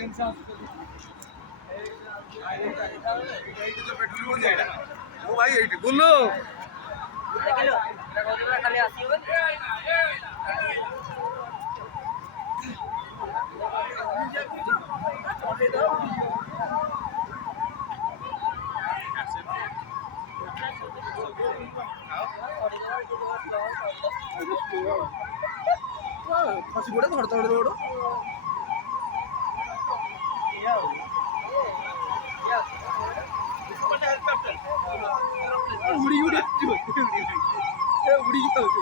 ও ভাই এইটি বললো খালি আসি ଖସି ପଡେ ଧଡ଼ ଧଡ଼ ଧଡ଼ ଉଡ଼ି ଉଡ଼ି ଆସିବ ଉଡ଼ିକି ଯାଉଛୁ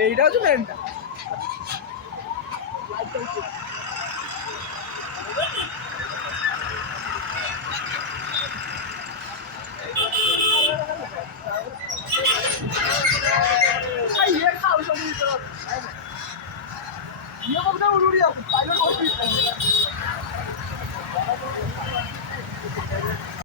এইটা হচ্ছে মেনটা ये खाओ सब ये बगदा उड़ी आप पायलट ऑफिस